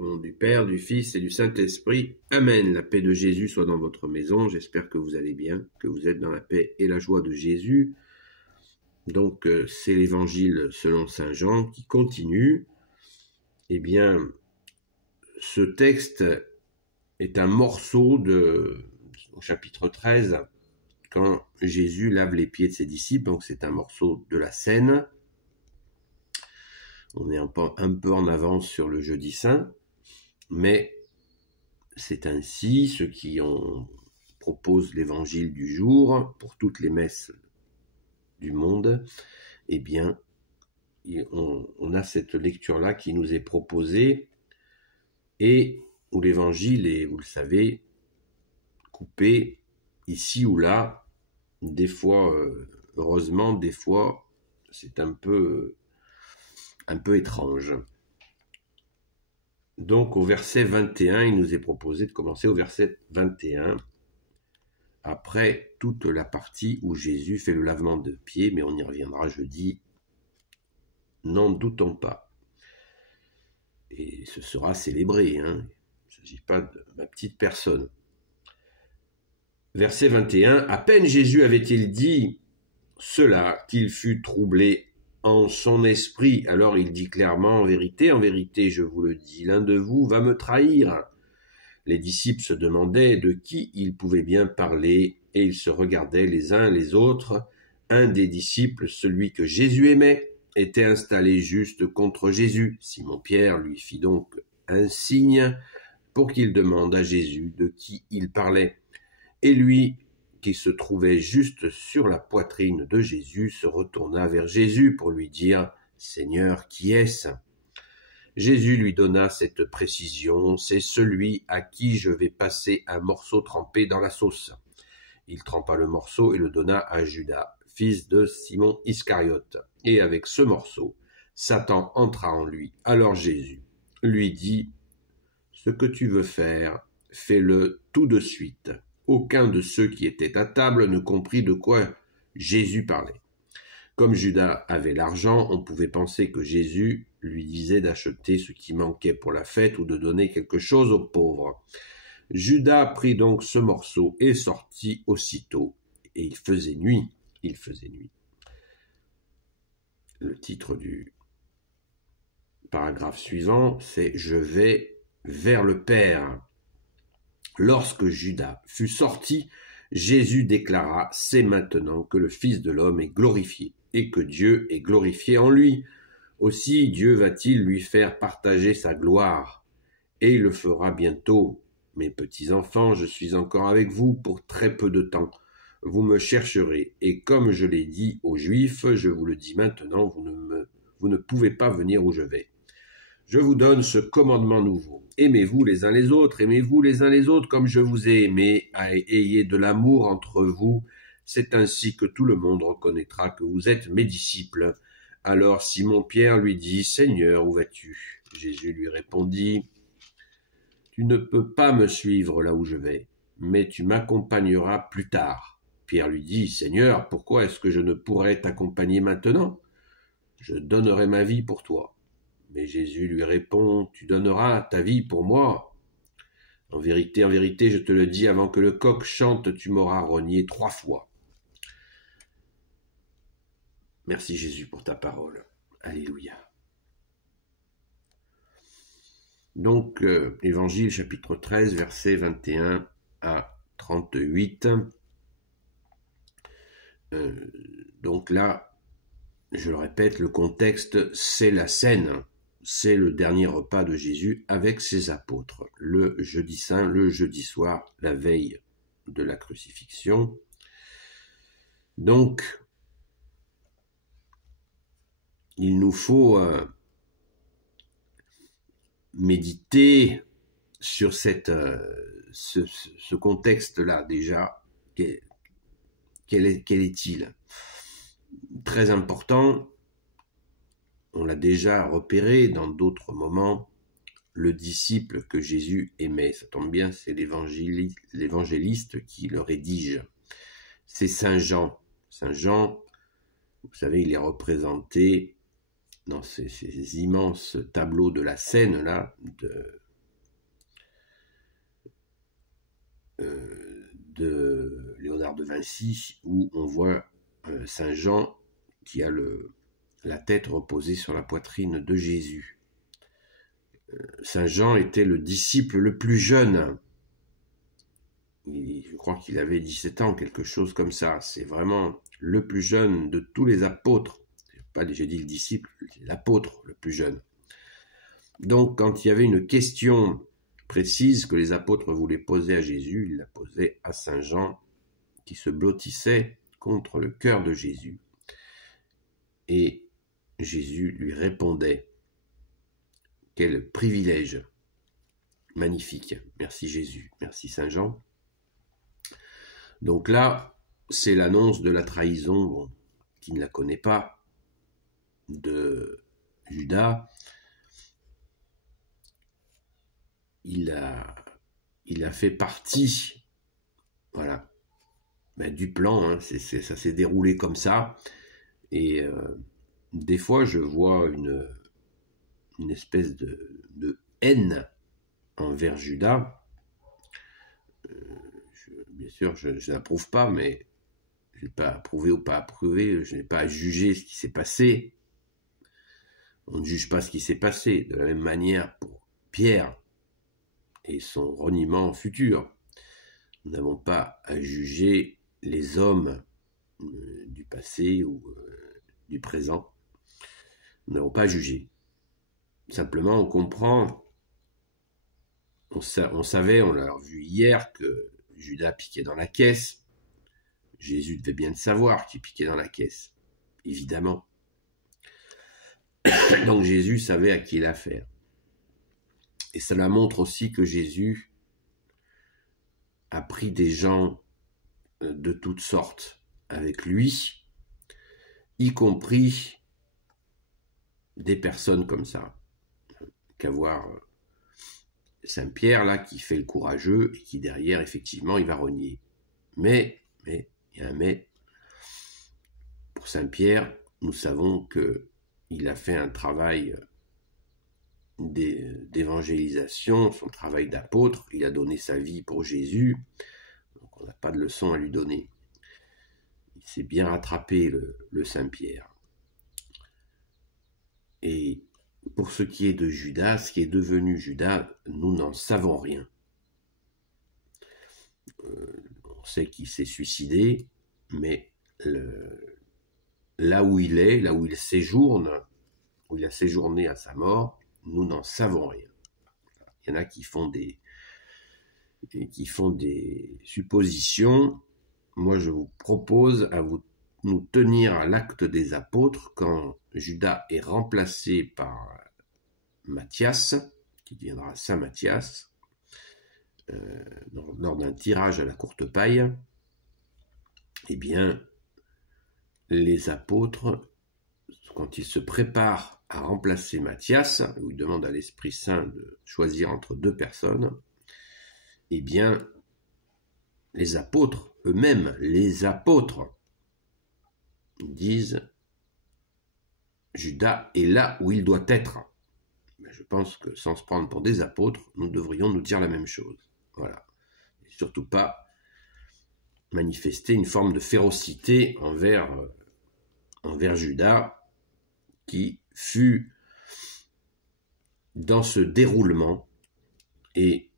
Au nom du Père, du Fils et du Saint-Esprit. Amen. La paix de Jésus soit dans votre maison. J'espère que vous allez bien, que vous êtes dans la paix et la joie de Jésus. Donc, c'est l'Évangile selon Saint Jean qui continue. Eh bien, ce texte est un morceau au chapitre 13, quand Jésus lave les pieds de ses disciples. Donc, c'est un morceau de la scène. On est un peu en avance sur le jeudi saint. Mais c'est ainsi, ceux qui proposent l'évangile du jour pour toutes les messes du monde, eh bien, on a cette lecture-là qui nous est proposée et où l'évangile est, vous le savez, coupé ici ou là, des fois, heureusement, des fois, c'est un peu étrange. Donc au verset 21, il nous est proposé de commencer au verset 21, après toute la partie où Jésus fait le lavement de pieds, mais on y reviendra jeudi, n'en doutons pas. Et ce sera célébré, hein. Il ne s'agit pas de ma petite personne. Verset 21, à peine Jésus avait-il dit cela qu'il fut troublé en son esprit. Alors il dit clairement, en vérité, je vous le dis, l'un de vous va me trahir. Les disciples se demandaient de qui il pouvait bien parler, et ils se regardaient les uns les autres. Un des disciples, celui que Jésus aimait, était installé juste contre Jésus. Simon-Pierre lui fit donc un signe pour qu'il demande à Jésus de qui il parlait. Et lui, qui se trouvait juste sur la poitrine de Jésus, se retourna vers Jésus pour lui dire « Seigneur, qui est-ce » Jésus lui donna cette précision « C'est celui à qui je vais passer un morceau trempé dans la sauce. » Il trempa le morceau et le donna à Judas, fils de Simon Iscariote. Et avec ce morceau, Satan entra en lui. Alors Jésus lui dit « Ce que tu veux faire, fais-le tout de suite. » Aucun de ceux qui étaient à table ne comprit de quoi Jésus parlait. Comme Judas avait l'argent, on pouvait penser que Jésus lui disait d'acheter ce qui manquait pour la fête ou de donner quelque chose aux pauvres. Judas prit donc ce morceau et sortit aussitôt. Et il faisait nuit. Le titre du paragraphe suivant, c'est « Je vais vers le Père ». Lorsque Judas fut sorti, Jésus déclara « C'est maintenant que le Fils de l'homme est glorifié, et que Dieu est glorifié en lui. Aussi Dieu va-t-il lui faire partager sa gloire, et il le fera bientôt. Mes petits enfants, je suis encore avec vous pour très peu de temps. Vous me chercherez, et comme je l'ai dit aux Juifs, je vous le dis maintenant, vous ne pouvez pas venir où je vais. Je vous donne ce commandement nouveau. Aimez-vous les uns les autres comme je vous ai aimé. Ayez de l'amour entre vous. C'est ainsi que tout le monde reconnaîtra que vous êtes mes disciples. » Alors Simon-Pierre lui dit « Seigneur, où vas-tu » Jésus lui répondit « Tu ne peux pas me suivre là où je vais, mais tu m'accompagneras plus tard. » Pierre lui dit « Seigneur, pourquoi est-ce que je ne pourrais t'accompagner maintenant ? Je donnerai ma vie pour toi. » Mais Jésus lui répond « Tu donneras ta vie pour moi. En vérité, je te le dis, avant que le coq chante, tu m'auras renié 3 fois. » Merci Jésus pour ta parole. Alléluia. Donc, Évangile chapitre 13, versets 21 à 38. Donc là, je le répète, le contexte, c'est la scène. C'est le dernier repas de Jésus avec ses apôtres. Le jeudi saint, le jeudi soir, la veille de la crucifixion. Donc, il nous faut méditer sur ce contexte-là déjà. Quel est-il ? Très important. On l'a déjà repéré dans d'autres moments, le disciple que Jésus aimait. Ça tombe bien, c'est l'évangéliste qui le rédige. C'est Saint Jean. Saint Jean, vous savez, il est représenté dans ces immenses tableaux de la scène, là, de Léonard de Vinci, où on voit Saint Jean qui a la tête reposée sur la poitrine de Jésus. Saint Jean était le disciple le plus jeune. Je crois qu'il avait 17 ans, quelque chose comme ça. C'est vraiment le plus jeune de tous les apôtres. J'ai dit le disciple, l'apôtre le plus jeune. Donc, quand il y avait une question précise que les apôtres voulaient poser à Jésus, ils la posaient à Saint Jean, qui se blottissait contre le cœur de Jésus. Et Jésus lui répondait. Quel privilège magnifique. Merci Jésus, merci Saint Jean. Donc là, c'est l'annonce de la trahison, bon, qui ne la connaît pas, de Judas. Il a fait partie, voilà, du plan, hein, ça s'est déroulé comme ça. Et des fois, je vois une espèce de haine envers Judas. Bien sûr, je n'approuve pas, mais je n'ai pas approuvé ou pas approuvé, je n'ai pas à juger ce qui s'est passé. On ne juge pas ce qui s'est passé. De la même manière pour Pierre et son reniement futur. Nous n'avons pas à juger les hommes du passé ou du présent. Nous n'avons pas à juger. Simplement, on comprend, on savait, on l'a vu hier, que Judas piquait dans la caisse. Jésus devait bien le savoir qu'il piquait dans la caisse, évidemment. Donc Jésus savait à qui il a affaire. Et cela montre aussi que Jésus a pris des gens de toutes sortes avec lui, y compris des personnes comme ça. Qu'à voir Saint Pierre là qui fait le courageux et qui derrière effectivement il va renier. Mais il y a un mais. Pour Saint Pierre, nous savons que il a fait un travail d'évangélisation, son travail d'apôtre, il a donné sa vie pour Jésus, donc on n'a pas de leçon à lui donner. Il s'est bien rattrapé le Saint Pierre. Et pour ce qui est de Judas, ce qui est devenu Judas, nous n'en savons rien. On sait qu'il s'est suicidé, mais là où il est, là où il séjourne, où il a séjourné à sa mort, nous n'en savons rien. Il y en a qui font des suppositions. Moi, je vous propose à nous tenir à l'acte des apôtres quand Judas est remplacé par Matthias, qui deviendra Saint Matthias, lors d'un tirage à la courte paille. Eh bien, les apôtres, quand ils se préparent à remplacer Matthias, où ils demandent à l'Esprit Saint de choisir entre deux personnes, eh bien, les apôtres, eux-mêmes, les apôtres, disent Judas est là où il doit être. Mais je pense que sans se prendre pour des apôtres, nous devrions nous dire la même chose. Voilà. Et surtout pas manifester une forme de férocité envers Judas, qui fut dans ce déroulement, et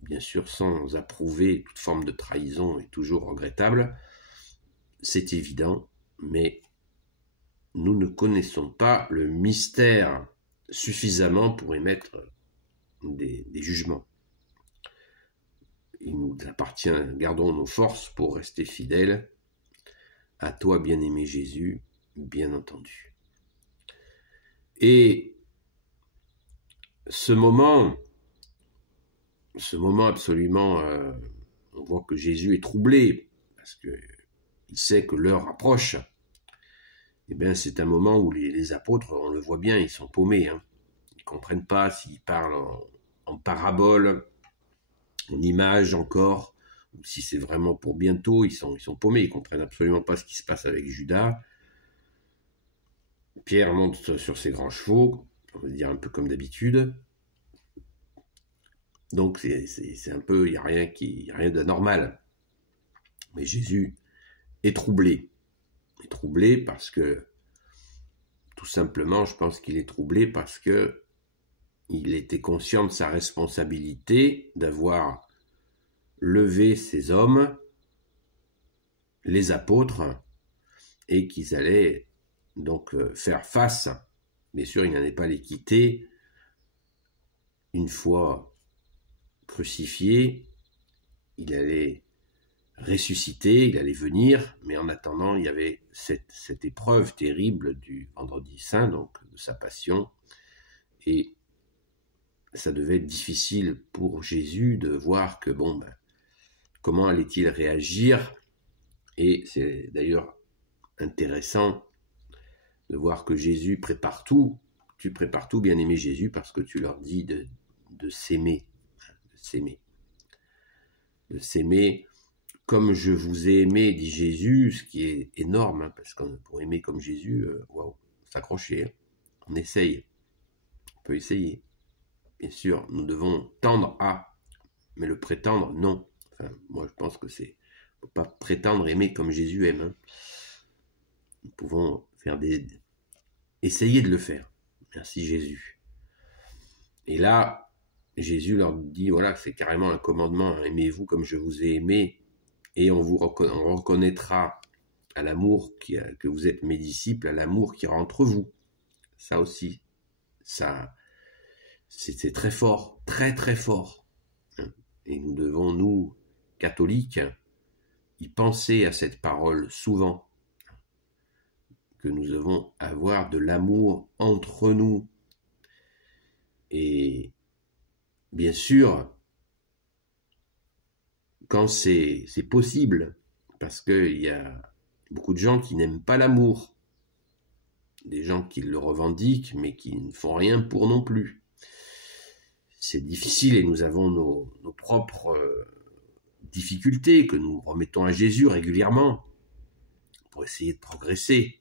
bien sûr sans approuver toute forme de trahison est toujours regrettable, c'est évident, mais nous ne connaissons pas le mystère suffisamment pour émettre des jugements. Il nous appartient, gardons nos forces pour rester fidèles à toi, bien-aimé Jésus, bien entendu. Et ce moment absolument, on voit que Jésus est troublé, parce qu'il sait que l'heure approche. Eh bien, c'est un moment où les apôtres, on le voit bien, ils sont paumés. Hein. Ils ne comprennent pas s'ils parlent en parabole, en image encore, ou si c'est vraiment pour bientôt. Ils sont paumés, ils ne comprennent absolument pas ce qui se passe avec Judas. Pierre monte sur ses grands chevaux, on va dire un peu comme d'habitude. Donc c'est un peu, il n'y a rien d'anormal. Mais Jésus est troublé. Il est troublé parce que, tout simplement, je pense qu'il est troublé parce que il était conscient de sa responsabilité d'avoir levé ces hommes, les apôtres, et qu'ils allaient donc faire face. Bien sûr, il n'allait pas les quitter une fois crucifié, il allait ressusciter, il allait venir, mais en attendant, il y avait cette épreuve terrible du vendredi saint, donc de sa passion, et ça devait être difficile pour Jésus de voir que, bon, ben, comment allait-il réagir? Et c'est d'ailleurs intéressant de voir que Jésus prépare tout. Tu prépares tout, bien-aimé Jésus, parce que tu leur dis de s'aimer, de s'aimer comme je vous ai aimé, dit Jésus, ce qui est énorme, hein, parce que pour aimer comme Jésus, waouh, s'accrocher, hein. On essaye, on peut essayer. Bien sûr, nous devons tendre à, mais le prétendre, non. Enfin, moi, je pense que c'est, faut pas prétendre aimer comme Jésus aime, hein. Nous pouvons faire essayer de le faire. Merci Jésus. Et là, Jésus leur dit, voilà, c'est carrément un commandement, hein, aimez-vous comme je vous ai aimé, et on reconnaîtra à l'amour que vous êtes mes disciples, à l'amour qui rentre vous. Ça aussi, ça, c'est très fort, très très fort. Et nous devons, nous, catholiques, y penser à cette parole souvent, que nous devons avoir de l'amour entre nous. Et bien sûr, quand c'est possible, parce qu'il y a beaucoup de gens qui n'aiment pas l'amour, des gens qui le revendiquent, mais qui ne font rien pour non plus. C'est difficile et nous avons nos propres difficultés que nous remettons à Jésus régulièrement pour essayer de progresser.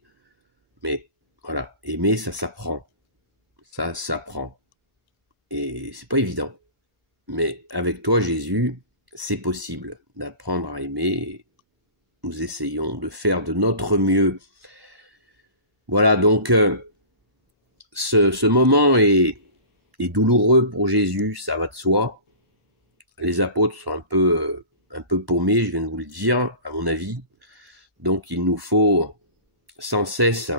Mais voilà, aimer, ça s'apprend. Ça s'apprend. Et c'est pas évident. Mais avec toi, Jésus, c'est possible d'apprendre à aimer. Et nous essayons de faire de notre mieux. Voilà, donc ce moment est douloureux pour Jésus, ça va de soi. Les apôtres sont un peu paumés, je viens de vous le dire, à mon avis. Donc il nous faut sans cesse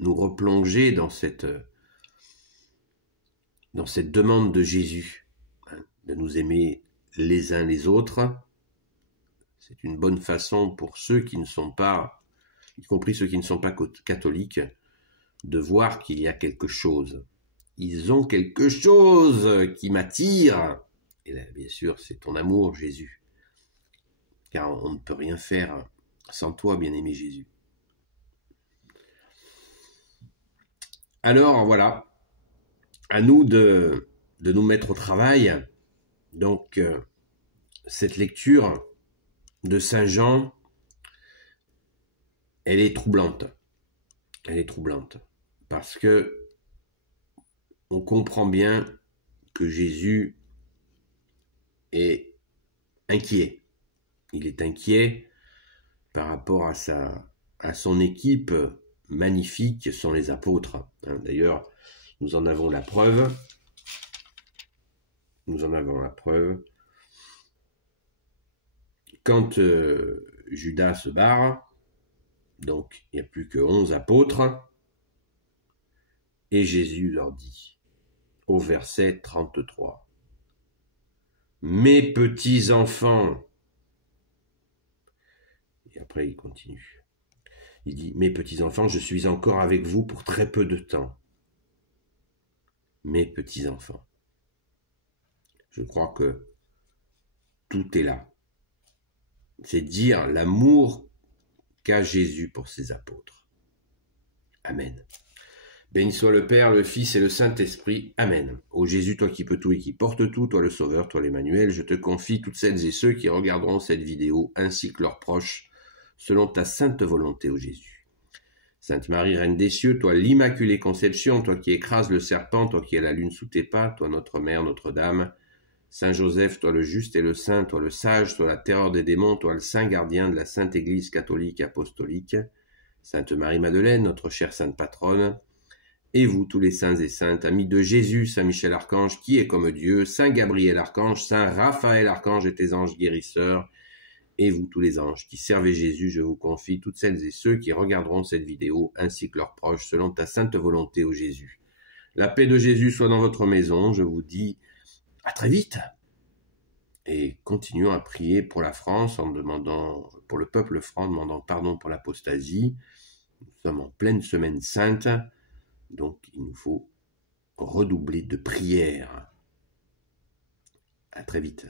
nous replonger dans cette demande de Jésus, hein, de nous aimer les uns les autres. C'est une bonne façon pour ceux qui ne sont pas, y compris ceux qui ne sont pas catholiques, de voir qu'il y a quelque chose. Ils ont quelque chose qui m'attire. Et là, bien sûr, c'est ton amour, Jésus. Car on ne peut rien faire sans toi, bien-aimé Jésus. Alors, voilà. À nous de nous mettre au travail. Donc, cette lecture de Saint Jean, elle est troublante. Elle est troublante. Parce que on comprend bien que Jésus est inquiet. Il est inquiet par rapport à son équipe magnifique, sont les apôtres. D'ailleurs, nous en avons la preuve. Quand Judas se barre, donc il n'y a plus que 11 apôtres, et Jésus leur dit, au verset 33, « Mes petits enfants », et après il continue, il dit, « Mes petits enfants, je suis encore avec vous pour très peu de temps. » Mes petits enfants. Je crois que tout est là. C'est dire l'amour qu'a Jésus pour ses apôtres. Amen. Béni soit le Père, le Fils et le Saint-Esprit. Amen. Ô Jésus, toi qui peux tout et qui portes tout, toi le Sauveur, toi l'Emmanuel, je te confie toutes celles et ceux qui regarderont cette vidéo, ainsi que leurs proches, selon ta sainte volonté, ô Jésus. Sainte Marie, Reine des cieux, toi l'Immaculée Conception, toi qui écrases le serpent, toi qui as la lune sous tes pas, toi notre Mère, Notre-Dame. Saint Joseph, toi le juste et le saint, toi le sage, toi la terreur des démons, toi le saint gardien de la Sainte Église catholique apostolique. Sainte Marie-Madeleine, notre chère sainte patronne. Et vous, tous les saints et saintes, amis de Jésus, Saint Michel Archange, qui est comme Dieu, Saint Gabriel Archange, Saint Raphaël Archange et tes anges guérisseurs, et vous, tous les anges qui servez Jésus, je vous confie toutes celles et ceux qui regarderont cette vidéo, ainsi que leurs proches, selon ta sainte volonté, ô Jésus. La paix de Jésus soit dans votre maison, je vous dis à très vite. Et continuons à prier pour la France, en demandant, pour le peuple franc, demandant pardon pour l'apostasie. Nous sommes en pleine semaine sainte, donc il nous faut redoubler de prières. À très vite.